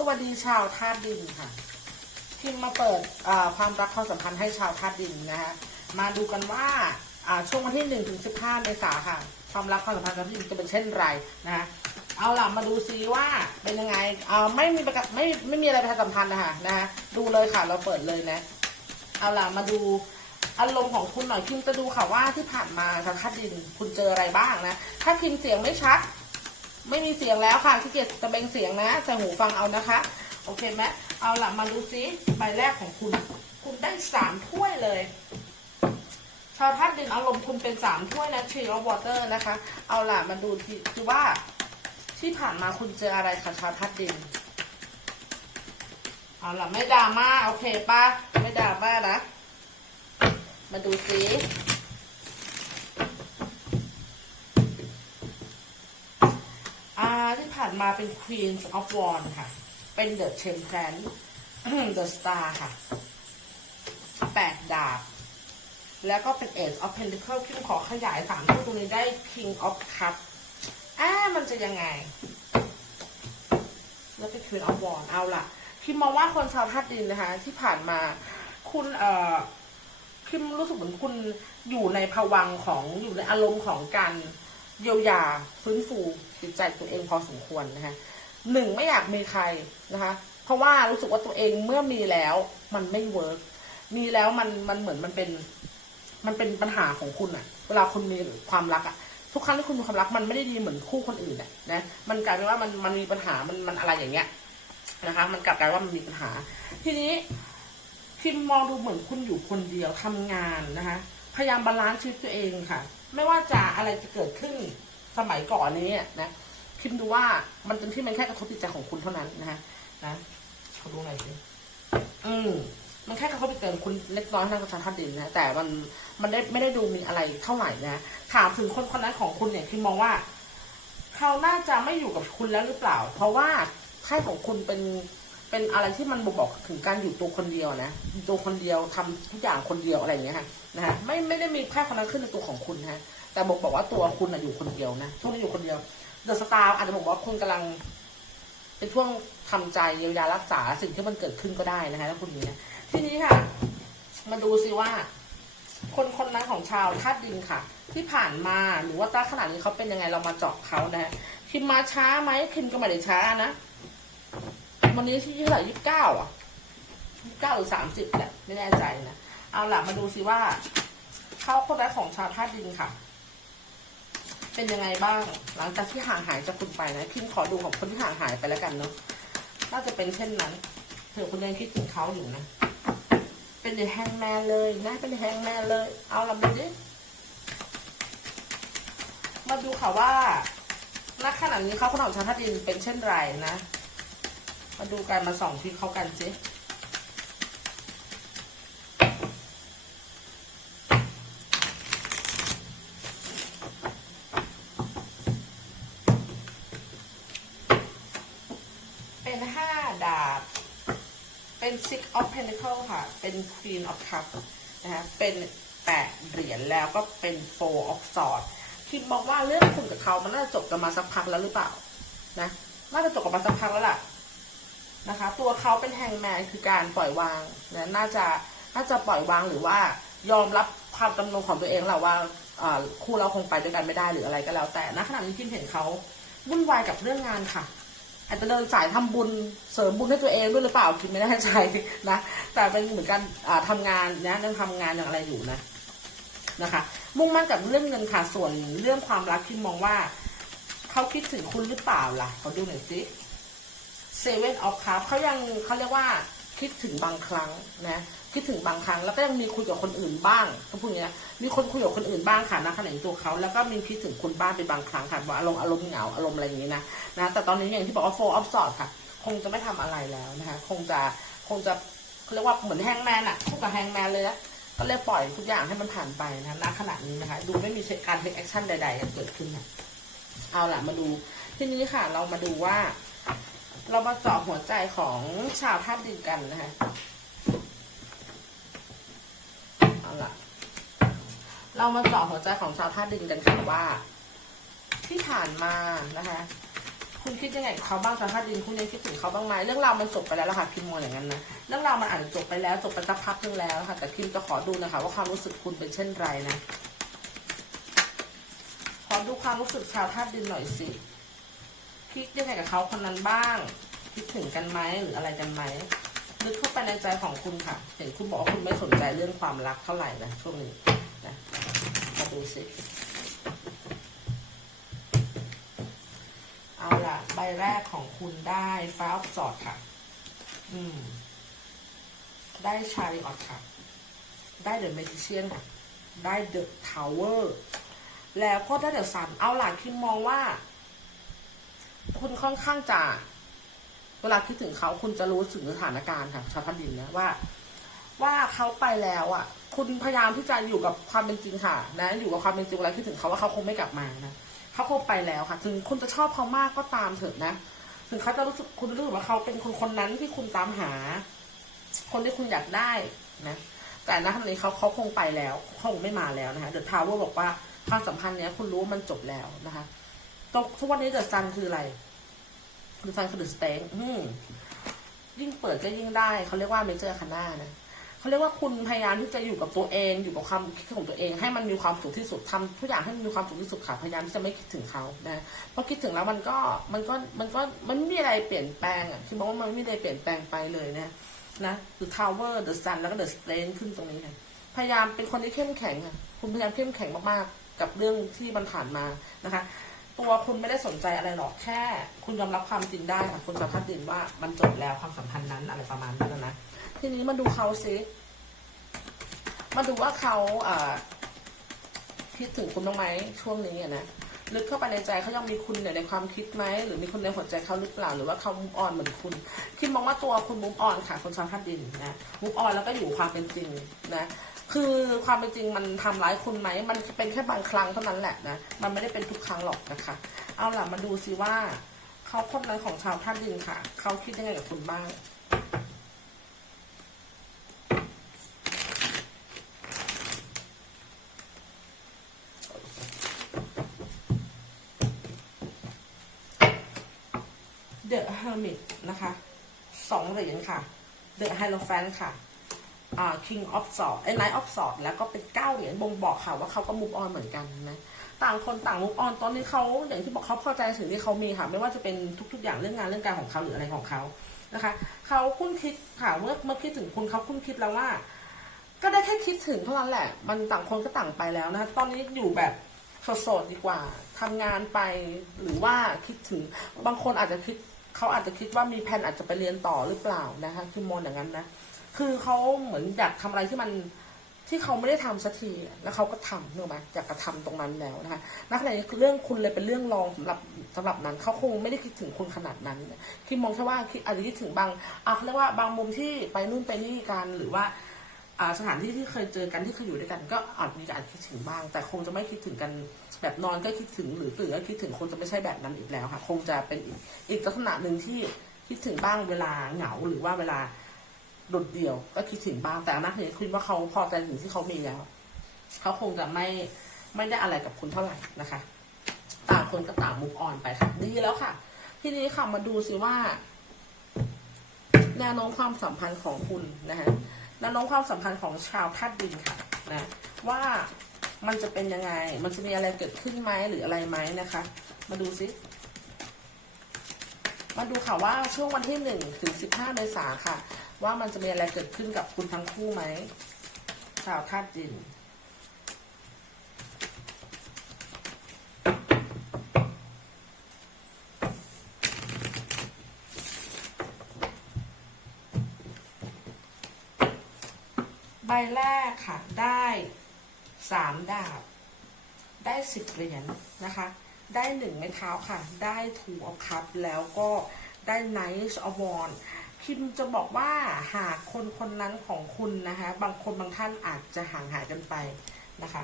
สวัสดีชาวธาตุดินค่ะพิมมาเปิดความรักความสัมพันธ์ให้ชาวธาตุดินนะคะมาดูกันว่าช่วงวันที่หนึ่งถึงสิบห้าเมษาค่ะ ความรักความสัมพันธ์กับพี่ดินจะเป็นเช่นไรนะคะเอาล่ะมาดูซิว่าเป็นยังไงอ่าไม่มีประกาศไม่ไม่มีอะไรประชาสัมพันธ์นะคะนะคะดูเลยค่ะเราเปิดเลยนะ เอาล่ะมาดูอารมณ์ของคุณหน่อยพิมจะดูค่ะว่าที่ผ่านมาทางธาตุดินคุณเจออะไรบ้างนะ ถ้าพิมเสียงไม่ชัด ไม่มีเสียงแล้วค่ะขี้เกียจตะเบงเสียงนะใส่หูฟังเอานะคะ โอเคไหมเอาละมาดูซิใบแรกของคุณ คุณได้สามถ้วยเลย ชาวธาตุดินอารมณ์คุณเป็นสามถ้วยนะ tree of water นะคะ เอาละมาดูคือว่าที่ผ่านมาคุณเจออะไรคะชาวธาตุดินเอาล่ะ ไม่ดราม่า โอเคป่ะ ไม่ดราม่านะ มาดูซิาที่ผ่านมาเป็น Queen of w a n d ค่ะ เป็น The Temperance The Star ค่ะแปดดาบ แล้วก็เป็น Ace of Pentacles ที่ขอขยายสามตัวตรงนี้ได้ King of Cups อ่ามันจะยังไง แล้วเป็น Queen of w a n d เอาล่ะ พิมมองว่าคนชาวธาตุดินนะคะ ที่ผ่านมาคุณเอ่อพิมรู้สึกเหมือนคุณอยู่ในภวังของอยู่ในอารมณ์ของการ เยียวยาฟื้นฟูจิตใจตัวเองพอสมควรนะคะหนึ่งไม่อยากมีใครนะคะ เพราะว่ารู้สึกว่าตัวเองเมื่อมีแล้วมันไม่เวิร์กมีแล้วมันมันเหมือนมันเป็น มันเป็นปัญหาของคุณอะเวลาคุณมีความรักอะทุกครั้งที่คุณมีความรักมันไม่ได้ดีเหมือนคู่คนอื่นอะนะมันกลายเป็นว่ามันมันมีปัญหามันมันอะไรอย่างเงี้ยนะคะ มันกลับกลายว่ามันมีปัญหา ทีนี้พิมมองดูเหมือนคุณอยู่คนเดียวทำงานนะคะ พยายามบาลานซ์ชีวิตตัวเองค่ะ ไม่ว่าจะอะไรจะเกิดขึ้นสมัยก่อนนี้นะพิมดูว่ามันเป็นที่มันแค่กระทบจิตใจของคุณเท่านั้นนะคะนะเขาดูหน่อยสิอืมมันแค่กระทบจิตใจของคุณเล็กน้อยทานั้นกับชาวธาตุดินนะแต่มันมันได้ไม่ได้ดูมีอะไรเท่าไหร่นะถามถึงคนคนนั้นของคุณเนี่ยพิมมองว่า เขาน่าจะไม่อยู่กับคุณแล้วหรือเปล่า เพราะว่าไพ่ของคุณเป็นเป็นอะไรที่มันบ่งบอกถึงการอยู่ตัวคนเดียวนะอยู่ตัวคนเดียวทำทุกอย่างคนเดียวอะไรอย่างเงี้ยค่ะ นะฮะไม่ไม่ได้มีไพ่คนนั้นขึ้นในตัวของคุณนะแต่บอกบอกว่าตัวคุณนะอยู่คนเดียวนะช่วงนี้อยู่คนเดียวเดอะสตาร์อาจจะบอกว่าคุณกำลัง เป็นช่วงทำใจเยียวยารักษาสิ่งที่มันเกิดขึ้นก็ได้นะคะถ้าคุณนี้นะทีนี้ค่ะ มาดูสิว่า คนคนนั้นของชาวธาตุดินค่ะ ที่ผ่านมาหรือว่าตั้งขนาดนี้เขาเป็นยังไงเรามาเจาะเขานะฮะคิมมาช้าไหมคิมก็ไม่ได้ช้านะวันนี้ที่เท่าไหร่ยี่สิบเก้าอะยี่สิบเก้าหรือสามสิบแหละไม่แน่ใจนะ เอาล่ะมาดูสิว่าเขาคนแรกของชาวธาตุดินค่ะ เป็นยังไงบ้าง หลังจากที่ห่างหายจากคุณไปนะคิมขอดูของคนที่ห่างหายไปแล้วกันเนาะน่าจะเป็นเช่นนั้นเผื่อคุณยังคิดถึงเขาอยู่นะเป็นเดแฮงแมนเลยนะเป็นเดแฮงแมนเลย เอาล่ะมาดิมาดูค่ะว่าณขณะนี้เขาคนของชาวธาตุดินเป็นเช่นไรนะ มาดูกันมาส่องที่เขากันสิเป็นห้าดาบ เป็น six of pentacle ค่ะ เป็น queen of cup นะคะเป็นแปดเหรียญแล้วก็เป็น four of sword คิดบอกว่าเรื่องคุณกับเขามันน่าจะจบกันมาสักพักแล้วหรือเปล่านะน่าจะจบกันมาสักพักแล้วล่ะนะคะ ตัวเขาเป็นแฮงแมนคือการปล่อยวางนะน่าจะน่าจะปล่อยวางหรือว่ายอมรับความจำนงของตัวเองแหละว่าอ่าคู่เราคงไปด้วยกันไม่ได้หรืออะไรก็แล้วแต่ณขณะนี้พิมเห็นเขาวุ่นวายกับเรื่องงานค่ะ อาจจะเดินสายทำบุญเสริมบุญให้ตัวเองด้วยหรือเปล่าคิดไม่ได้ใจนะ แต่เป็นเหมือนกันทำทำงานนะยังทำงานอย่างอะไรอยู่นะนะคะ มุ่งมั่นกับเรื่องเงินค่ะส่วนเรื่องความรักที่มองว่าเขาคิดถึงคุณหรือเปล่าล่ะเขาดูหน่อยสิเซเว่นออฟคัพเขายังเขาเรียกว่าคิดถึงบางครั้งนะ คิดถึงบางครั้งแล้วก็ยังมีคุยกับคนอื่นบ้างก็พูดอย่างเงี้ยมีคนคุยกับคนอื่นบ้างค่ะนะขณะนี้ตัวเขาแล้วก็มีคิดถึงคุณบ้างเป็นบางครั้งค่ะว่าอารมณ์อารมณ์เหงาอารมณ์อะไรอย่างงี้นะนะ แต่ตอนนี้อย่างที่บอกว่าโฟออฟสอดค่ะ คงจะไม่ทำอะไรแล้วนะคะ คงจะคงจะเรียกว่าเหมือนแฮงแมนอะคู่กับแฮงแมนเลยนะก็เลยปล่อยทุกอย่างให้มันผ่านไปนะณขณะนี้นะคะ ดูไม่มีการเทคแอคชั่นใดๆเกิดขึ้นนะเอาล่ะมาดูทีนี้ค่ะ เรามาดูว่า เรามาเจาะหัวใจของชาวธาตุดินกันนะคะ เอาล่ะ เรามาเจาะหัวใจของชาวธาตุดินกันค่ะว่า ที่ผ่านมานะคะ คุณคิดยังไงกับเขาบ้างชาวธาตุดินคุณยังคิดถึงเขาบ้างไหมเรื่องราวมันจบไปแล้วล่ะค่ะพิมมองอย่างนั้นนะเรื่องราวมันอาจจะจบไปแล้วจบไปสักพักหนึงแล้วค่ะ แต่พิมจะขอดูนะคะ ว่าความรู้สึกคุณเป็นเช่นไรนะขอดูความรู้สึกชาวธาตุดินหน่อยสิคิดยังไงกับเขาคนนั้นบ้าง คิดถึงกันไหมหรืออะไรกันไหม ลึกเข้าไปในใจของคุณค่ะ เห็นคุณบอกว่าคุณไม่สนใจเรื่องความรักเท่าไหร่นะช่วงนี้นะมาดูสิเอาล่ะ ใบแรกของคุณได้ฟ้าออฟสอดค่ะ อืม ได้ชาริออตค่ะ ได้เดอะเมจิเชียนค่ะ ได้เดอะทาวเวอร์แล้วก็ได้เดอะซันเอาล่ะคิมมองว่า คุณค่อนข้างจะ เวลาคิดถึงเขาคุณจะรู้ถึงสถานการณ์ค่ะชาวพันดินนะว่า ว่าเขาไปแล้วอะ คุณพยายามที่จะอยู่กับความเป็นจริงค่ะ นะ อยู่กับความเป็นจริงแล้วคิดถึงเขาว่าเขาคงไม่กลับมานะเขาคงไปแล้วค่ะ ถึงคุณจะชอบเขามากก็ตามเถอะนะถึงเขาจะรู้สึกคุณรู้สึกว่าเขาเป็นคนคนนั้นที่คุณตามหา คนที่คุณอยากได้นะแต่ณขณะนี้เขาเขาคงไปแล้วเขาคงไม่มาแล้วนะคะเดอะทาวเวอร์บอกว่าความสัมพันธ์เนี้ยคุณรู้ว่ามันจบแล้วนะคะตทุกวันนี้เดอะซันคืออะไร ดอะซันคือเดอะสเต็งยิ่งเปิดก็ยิ่งได้ เขาเรียกว่าเมเจอร์คาน่านะเขาเรียกว่าคุณพยายามที่จะอยู่กับตัวเอง อยู่กับความคิดของตัวเอง ให้มันมีความสุขที่สุดทำทุกอย่างให้มันมีความสุขที่สุดค่ะพยายามที่จะไม่คิดถึงเขานะเพราะคิดถึงแล้วมันก็มันก็มันก็มันไม่มีอะไรเปลี่ยนแปลงอะคือมองว่ามันไม่มีอะไรเปลี่ยนแปลงไปเลยนะนะหรือ Tower The Sun แล้วก็ The Strength ขึ้นตรงนี้ค่ะพยายามเป็นคนที่เข้มแข็งค่ะคุณพยายามเข้มแข็งมากๆกับเรื่องที่มันผ่านมานะคะ ตัวคุณไม่ได้สนใจอะไรหรอกแค่ คุณยอมรับความจริงได้ค่ะคุณจะพัดดินว่ามันจบแล้วความสัมพันธ์นั้นอะไรประมาณนั้นนะทีนี้มาดูเขาซิมาดูว่าเขาอ่าคิดถึงคุณบ้างไหมช่วงนี้อะนะลึกเข้าไปในใจเขายังมีคุณเนี่ยในความคิดไหมหรือมีคนในหัวใจเขาหรือเปล่าหรือว่าเขามุมออนเหมือนคุณคิดมองว่าตัวคุณมุมออนค่ะคนชาวธาตุดินนะมุมออนแล้วก็อยู่ความเป็นจริงนะ คือความเป็นจริงมันทำร้ายคุณไหม มันเป็นแค่บางครั้งเท่านั้นแหละนะ มันไม่ได้เป็นทุกครั้งหรอกนะคะ เอาล่ะมาดูซิว่าเขาคนนั้นของชาวธาตุดินค่ะ เขาคิดยังไงกับคุณบ้าง The Hermit นะคะสองเหรียญค่ะ The Hierophant ค่ะอ่า King of sword ไอ้ Knight of sword แล้วก็เป็นเก้าเหรียญบ่งบอกค่ะว่าเขาก็มุกออนเหมือนกันนะต่างคนต่างมุกออนตอนนี้เขาอย่างที่บอกเขาพอใจสิ่งที่เขามีค่ะ ไม่ว่าจะเป็นทุก ๆ อย่างเรื่องงานเรื่องการของเขาหรืออะไรของเขานะคะเขาคุ้นคิดค่ะเมื่อเมื่อคิดถึงคุณเขาคุ้นคิดแล้วว่า ก็ได้แค่คิดถึงเท่านั้นแหละ มันต่างคนก็ต่างไปแล้วนะตอนนี้อยู่แบบโสดๆดีกว่าทำงานไปหรือว่าคิดถึงบางคนอาจจะคิดเขาอาจจะคิดว่ามีแผนอาจจะไปเรียนต่อหรือเปล่านะคะคือมองอย่างนั้นนะ คือเขาเหมือนอยากทำอะไรที่มันที่เขาไม่ได้ทำสักทีแล้วเขาก็ทำเนอะไหมอยากกระทำตรงนั้นแล้วนะคะณขณะนี้เรื่องคุณเลยเป็นเรื่องรองสำหรับสำหรับนั้นเขาคงไม่ได้คิดถึงคุณขนาดนั้นคิดมองแค่ว่าคิดอาจจะคิดถึงบางอะเขาเรียกว่าบางมุมที่ไปนู่นไปนี่กันหรือว่าสถานที่ที่เคยเจอกันที่เคยอยู่ด้วยกัน ก็อาจมีการคิดถึงบ้าง แต่คงจะไม่คิดถึงกันแบบนอนก็คิดถึงหรือตื่นก็คิดถึงคงจะไม่ใช่แบบนั้นอีกแล้วค่ะ คงจะเป็นอีกลักษณะหนึ่งที่คิดถึงบ้างเวลาเหงาหรือว่าเวลา โดดเดี่ยว ก็คิดถึงบ้างแต่นักเรียนคิดว่าเขาพอใจถึงที่เขามีแล้วเขาคงจะไม่ไม่ได้อะไรกับคุณเท่าไหร่นะคะต่างคนก็ต่างมุกออนไปค่ะดีแล้วค่ะ ทีนี้ค่ะมาดูสิว่าแนวโน้มความสัมพันธ์ของคุณนะคะแนวโน้มความสัมพันธ์ของชาวธาตุดินค่ะนะว่ามันจะเป็นยังไง มันจะมีอะไรเกิดขึ้นไหมหรืออะไรไหมนะคะ มาดูซิ มาดูค่ะว่าช่วงวันที่หนึ่งถึงสิบห้าเมษาค่ะ ว่ามันจะมีอะไรเกิดขึ้นกับคุณทั้งคู่ไหมชาวธาตุดินใบแรกค่ะ ได้สามดาบ ได้สิบเหรียญนะคะ ได้หนึ่งไม้เท้าค่ะ ได้ถูออคัพแล้วก็ได้ไนท์อวอน คิมจะบอกว่าหากคนคนนั้นของคุณนะคะ บางคนบางท่านอาจจะห่างหายกันไปนะคะ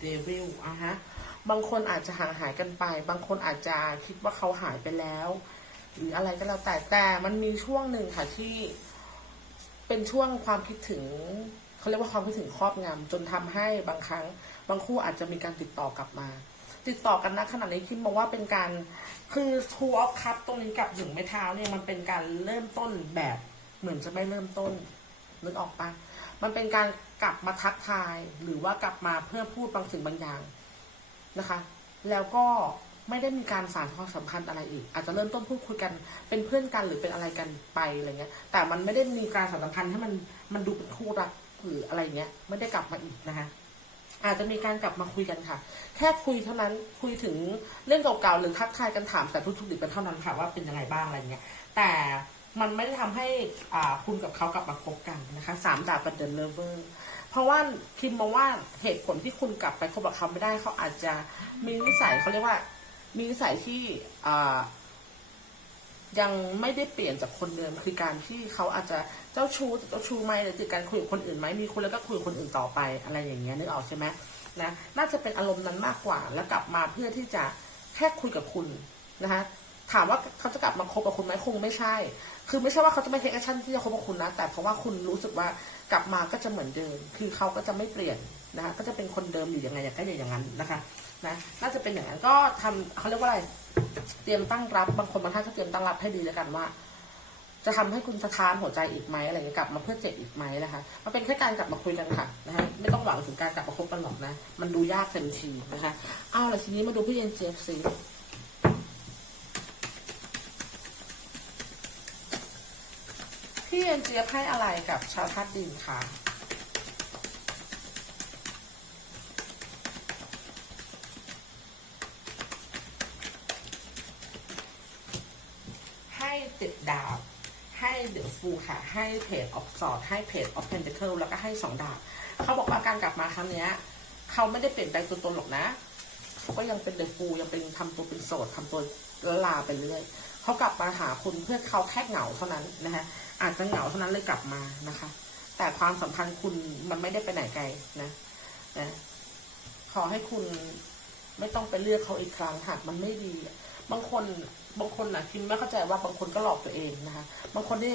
เดวิลอะฮะบางคนอาจจะห่างหายกันไป บางคนอาจจะคิดว่าเขาหายไปแล้ว หรืออะไรก็แล้วแต่แต่มันมีช่วงหนึ่งค่ะที่เป็นช่วงความคิดถึงเขาเรียกว่าความคิดถึงครอบงำจนทำให้บางครั้ง บางคู่อาจจะมีการติดต่อกลับมา ติดต่อกันนะขนาดนี้คิมมองว่าเป็นการคือทูออฟคัพตรงนี้กับหนึ่งไม้เท้าเนี่ยมันเป็นการเริ่มต้นแบบเหมือนจะไม่เริ่มต้นนึกออกปะมันเป็นการกลับมาทักทาย หรือว่ากลับมาเพื่อพูดบางสิ่งบางอย่างนะคะ แล้วก็ไม่ได้มีการสานความสัมพันธ์อะไรอีก อาจจะเริ่มต้นพูดคุยกันเป็นเพื่อนกันหรือเป็นอะไรกันไปอะไรเงี้ย แต่มันไม่ได้มีการสานสัมพันธ์ให้มันมันดูเป็นคู่รักหรืออะไรเงี้ยไม่ได้กลับมาอีกนะคะ อาจจะมีการกลับมาคุยกันค่ะ แค่คุยเท่านั้นคุยถึงเรื่องเก่าๆหรือทักทายกันถามแต่ทุกๆดิบกันเท่านั้นค่ะว่าเป็นยังไงบ้างอะไรเงี้ยแต่มันไม่ได้ทำให้อ่าคุณกับเขากลับมาคบกันนะคะสามดาบเป็นเดินเลเวอร์เพราะว่าคิมมองว่าเหตุผลที่คุณกลับไปคบกับเขาไม่ได้เขาอาจจะมีนิสัยเขาเรียกว่า มีนิสัยที่อ่า ยังไม่ได้เปลี่ยนจากคนเดิมคือการที่เขาอาจจะเจ้าชู้เจ้าชู้ไหมหรือติดการคุยกับคนอื่นไหมมีคุณแล้วก็คุยกับคนอื่นต่อไปอะไรอย่างเงี้ยนึกออกใช่ไหมนะน่าจะเป็นอารมณ์นั้นมากกว่า แล้วกลับมาเพื่อที่จะแค่คุยกับคุณนะคะถามว่าเขาจะกลับมาคบกับคุณไหมคงไม่ใช่ คือไม่ใช่ว่าเขาจะไม่เทคแอคชั่นที่จะคบกับคุณนะ แต่เพราะว่าคุณรู้สึกว่ากลับมาก็จะเหมือนเดิม คือเขาก็จะไม่เปลี่ยนนะคะก็จะเป็นคนเดิมอยู่ยังไงอย่างก็อย่างนั้นนะคะ นะน่าจะเป็นอย่างนั้นก็ทำเขาเรียกว่าอะไรเตรียมตั้งรับบางคนบางท่านก็เตรียมตั้งรับให้ดีแล้วกันว่า จะทำให้คุณสะท้านหัวใจอีกไหมอะไรเงี้ยกลับมาเพื่อเจ็บอีกไหมนะคะมันเป็นแค่การกลับมาคุยกันค่ะนะคะไม่ต้องหวังถึงการกลับมาคบกันหรอกนะ มันดูยากเต็มทีนะคะเอาละทีนี้มาดูพี่เย็นเจฟซีพี่เย็นเจี๊ยบให้อะไรกับชาวธาตุดินคะให้ ติดดาวให้เดอะฟูค่ะ ให้เพจออฟสอดให้เพจออฟเพนเทเคิลแล้วก็ให้สองดาบ เขาบอกว่าการกลับมาครั้งนี้เขาไม่ได้เปลี่ยนแปลงตัวตนหรอกนะ เขาก็ยังเป็นเดอะฟูยังเป็นทำตัวเป็นโสดทำตัวละลาไปเรื่อยเขากลับมาหาคุณเพื่อเขาแค่เหงาเท่านั้นนะคะอาจจะเหงาเท่านั้นเลยกลับมานะคะ แต่ความสัมพันธ์คุณมันไม่ได้ไปไหนไกลนะนะขอให้คุณไม่ต้องไปเลือกเขาอีกครั้งหากมันไม่ดี บางคน บางคนนะคิมไม่เข้าใจว่าบางคนก็หลอกตัวเองนะคะ บางคนที่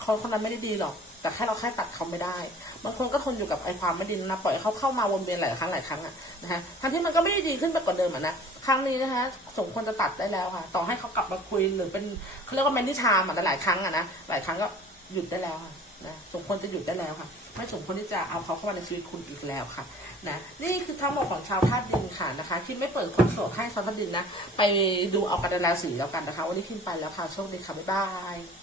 เขาคนนั้นไม่ได้ดีหรอก แต่แค่เราแค่ตัดเขาไม่ได้ บางคนก็ทนอยู่กับไอ้ความไม่ดีนะปล่อยเขาเข้ามาวนเวียนหลายครั้งหลายครั้งอะนะคะทั้งที่มันก็ไม่ได้ดีขึ้นไปกว่าเดิมอะนะ ครั้งนี้นะคะสมควรจะตัดได้แล้วค่ะ ต่อให้เขากลับมาคุยหรือเป็นเขาเรียกว่าแมนนี่ชามอะหลายครั้งอะนะ หลายครั้งก็หยุดได้แล้วนะ สมควรจะหยุดได้แล้วค่ะ ไม่สมควรที่จะเอาเขาเข้ามาในชีวิตคุณอีกแล้วค่ะนะนี่คือทั้งหมดของชาวธาตุดินค่ะนะคะคิมไม่เปิดคนโสดให้ชาวธาตุดินนะ ไปดูเอากันในราศีแล้วกันนะคะ วันนี้คิมไปแล้วค่ะโชคดีค่ะบ๊ายบาย